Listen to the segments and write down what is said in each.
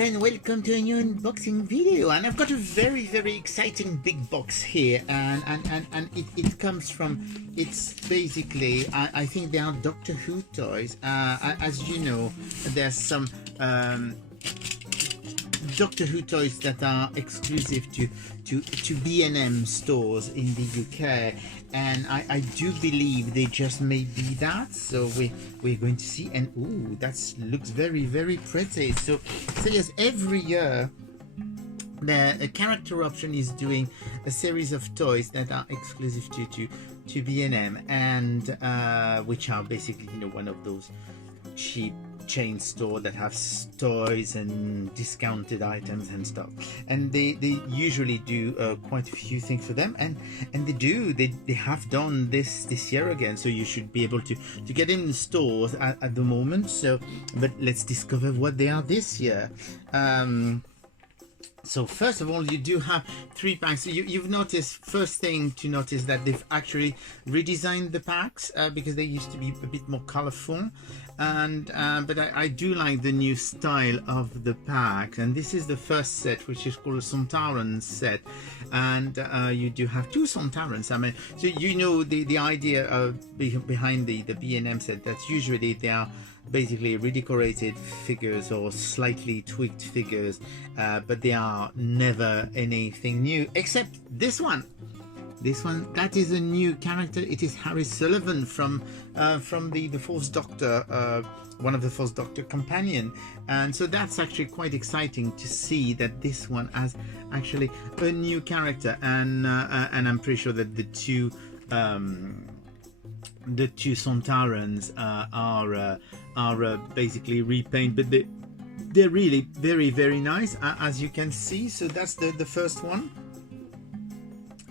and welcome to a new unboxing video. And I've got a very exciting big box here, and it comes from, it's basically, I think they are Doctor Who toys. As you know, there's some Doctor Who toys that are exclusive to B&M stores in the UK, and I do believe they just may be that. So we're going to see, and ooh, that looks very pretty. So yes, every year the character option is doing a series of toys that are exclusive to B&M, and which are basically, you know, one of those cheap chain store that have toys and discounted items and stuff, and they usually do quite a few things for them, and they have done this year again. So you should be able to get in stores at the moment. So but let's discover what they are this year. So first of all, you do have 3 packs. You've noticed, first thing to notice, that they've actually redesigned the packs because they used to be a bit more colorful, and but I do like the new style of the pack. And this is the first set, which is called a Sontaran set, and you do have 2 Sontarans. I mean, so you know the idea of behind the B&M set, that usually they are basically redecorated figures or slightly tweaked figures, but they are never anything new, except this one. This one, that is a new character. It is Harry Sullivan from the Fourth Doctor, one of the Fourth Doctor companion, and so that's actually quite exciting to see that this one has actually a new character, and I'm pretty sure that the two Sontarans are basically repaint, but they're really very nice, as you can see. So that's the first one.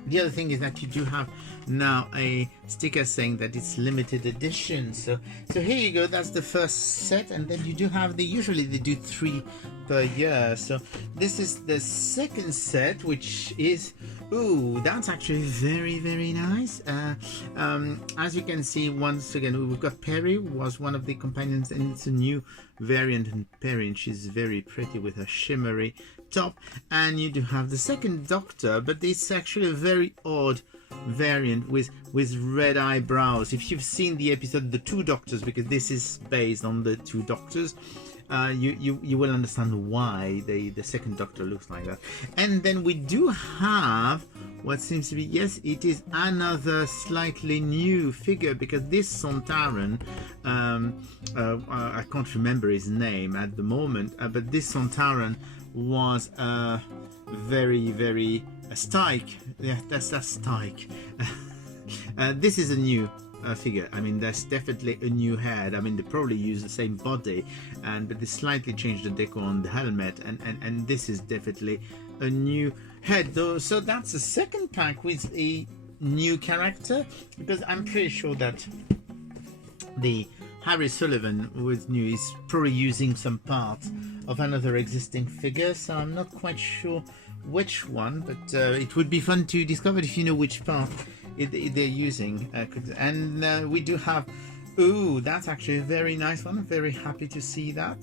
The other thing is that you do have now a sticker saying that it's limited edition. So here you go, that's the first set, and then you do have usually they do 3 per year. So this is the second set, which is, ooh, that's actually very nice. As you can see, once again, we've got Parry, who was one of the companions, and it's a new variant in Parry, and she's very pretty with her shimmery top. And you do have the second Doctor, but it's actually a very odd variant with red eyebrows. If you've seen the episode The Two Doctors, because this is based on the 2 Doctors, you will understand why the second Doctor looks like that. And then we do have what seems to be, yes, it is another slightly new figure, because this Sontaran, I can't remember his name at the moment, but this Sontaran was very Stike. Yeah, that's Stike. This is a new figure. I mean, there's definitely a new head. I mean, they probably use the same body, but they slightly changed the decor on the helmet, and this is definitely a new head though. So that's the second pack with a new character, because I'm pretty sure that the Harry Sullivan was new is probably using some parts of another existing figure, so I'm not quite sure which one, but it would be fun to discover if you know which part they're using. And we do have, ooh, that's actually a very nice one. I'm very happy to see that.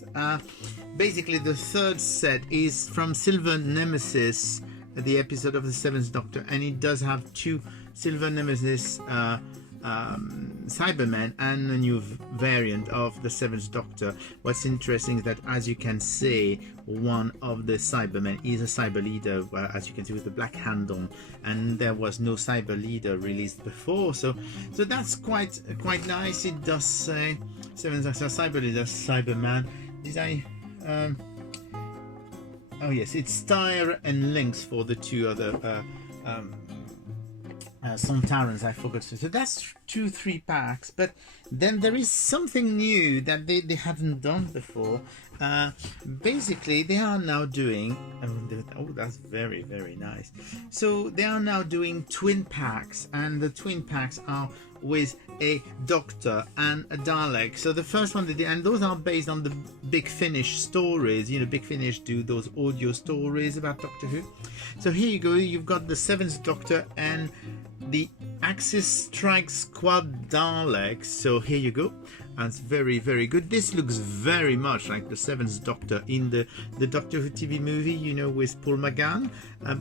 Basically, the third set is from Silver Nemesis, the episode of the 7th Doctor, and it does have 2 Silver Nemesis CYBERMEN and a new variant of the 7th Doctor. What's interesting is that, as you can see, one of the CYBERMEN is a cyber leader, as you can see, with the black handle, and there was no cyber leader released before, so that's quite nice. It does say 7th Doctor cyber leader CYBERMEN design. Oh yes, it's Tyre and Lynx for the 2 other Sontarans, I forgot to. So that's 3 packs, but then there is something new that they haven't done before. Basically, they are now doing, oh, that's very nice. So they are now doing twin packs, and the twin packs are with a Doctor and a Dalek. So the first one they did, and those are based on the Big Finish stories. You know, Big Finish do those audio stories about Doctor Who. So here you go, you've got the 7th Doctor and the Axis Strike Squad Daleks. So here you go. That's very, very good. This looks very much like the Seventh Doctor in the Doctor Who TV movie, you know, with Paul McGann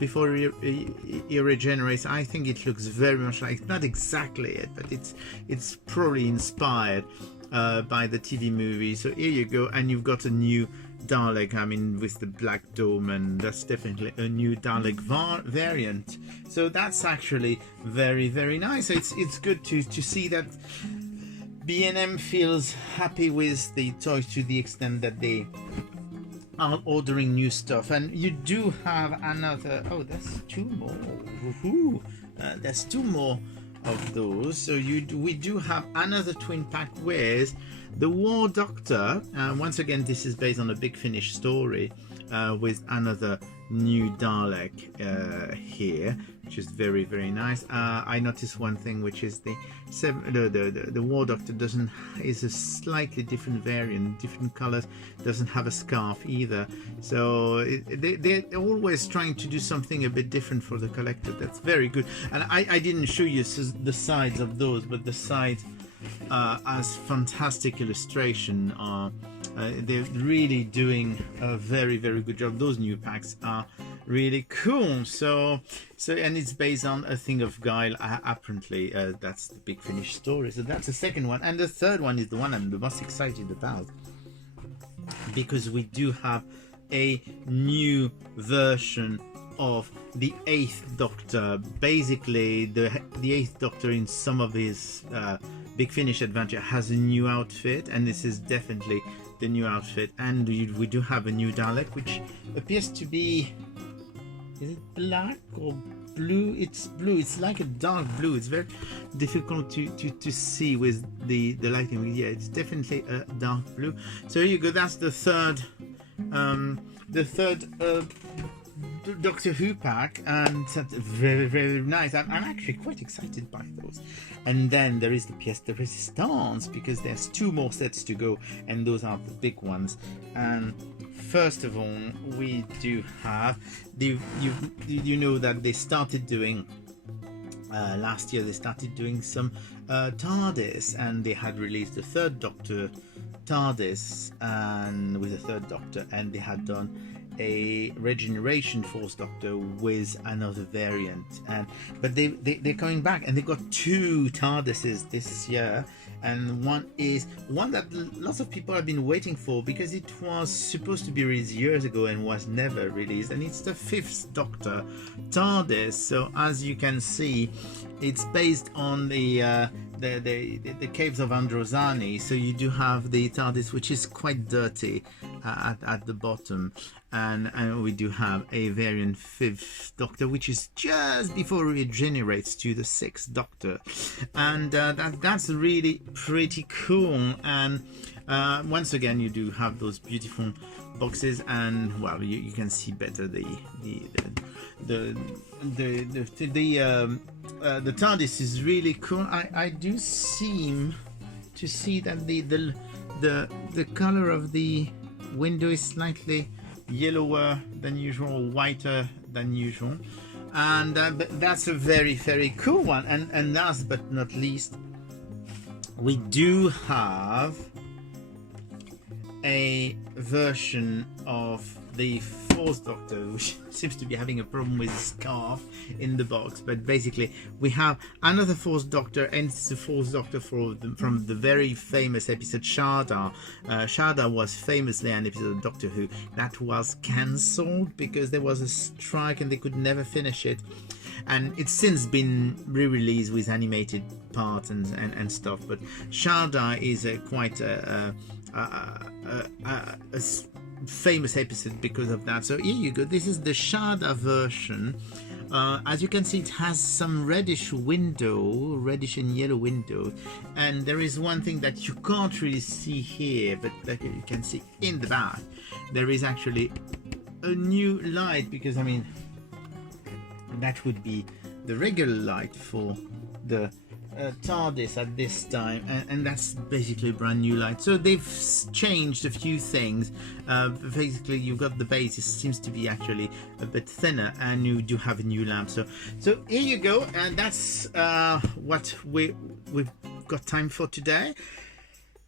before he regenerates. I think it looks very much like, not exactly it, but it's probably inspired by the TV movie. So here you go, and you've got a new Dalek, I mean, with the black dome, and that's definitely a new Dalek variant. So that's actually very, very nice. So it's good to see that B&M feels happy with the toys to the extent that they are ordering new stuff. And you do have another, oh, that's two more. Woohoo! There's two more of those. So we do have another twin pack with the War Doctor. Once again, this is based on a Big Finish story with another new Dalek here, which is very, very nice. I noticed one thing, which is the War Doctor is a slightly different variant, different colors, doesn't have a scarf either. So they're always trying to do something a bit different for the collector. That's very good. And I didn't show you the sides of those, but the sides as fantastic illustration. They're really doing a very, very good job. Those new packs are really cool. So and it's based on a thing of Guile. Apparently, that's the Big Finish story. So that's the second one, and the third one is the one I'm the most excited about, because we do have a new version of the Eighth Doctor. Basically, the Eighth Doctor in some of his Big Finish adventure has a new outfit, and this is definitely the new outfit. And we do have a new Dalek, which appears to be, is it black or blue? It's blue. It's like a dark blue. It's very difficult to see with the lighting. Yeah, it's definitely a dark blue. So here you go. That's the third Doctor Who pack, and that's very, very nice. I'm actually quite excited by those. And then there is the pièce de résistance, because there's two more sets to go, and those are the big ones. And first of all, we do have you know that they started doing last year. They started doing some TARDIS, and they had released the third Doctor TARDIS, and with the third Doctor, and they had done a regeneration Fourth Doctor with another variant, but they're coming back, and they got two TARDISes this year, and one that lots of people have been waiting for, because it was supposed to be released years ago and was never released, and it's the Fifth Doctor TARDIS. So as you can see, it's based on the caves of Androzani. So you do have the TARDIS, which is quite dirty at the bottom, and we do have a variant Fifth Doctor, which is just before it regenerates to the Sixth Doctor, and that's really pretty cool. And once again, you do have those beautiful boxes, and well, you can see better the TARDIS is really cool. I do seem to see that the color of the window is slightly yellower than usual, whiter than usual, and but that's a very, very cool one. And last but not least, we do have a version of the Fourth Doctor, which seems to be having a problem with his scarf in the box. But basically, we have another Fourth Doctor, and it's the Fourth Doctor from the very famous episode Shada. Shada was famously an episode of Doctor Who that was cancelled because there was a strike and they could never finish it. And it's since been re-released with animated parts and stuff. But Shada is quite a famous episode because of that. So here you go. This is the Shada version. As you can see, it has some reddish and yellow windows, and there is one thing that you can't really see here, but that you can see in the back. There is actually a new light, because I mean that would be the regular light for the TARDIS at this time, and that's basically a brand new light. So they've changed a few things. Basically, you've got the base, it seems to be actually a bit thinner, and you do have a new lamp. So here you go, and that's what we've got time for today.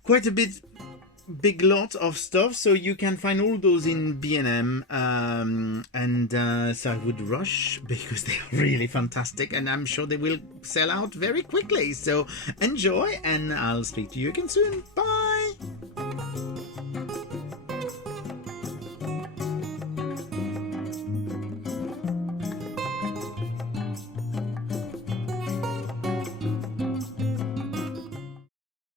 Quite a big lot of stuff, so you can find all those in B&M, and so I would rush because they are really fantastic, and I'm sure they will sell out very quickly. So enjoy, and I'll speak to you again soon. Bye.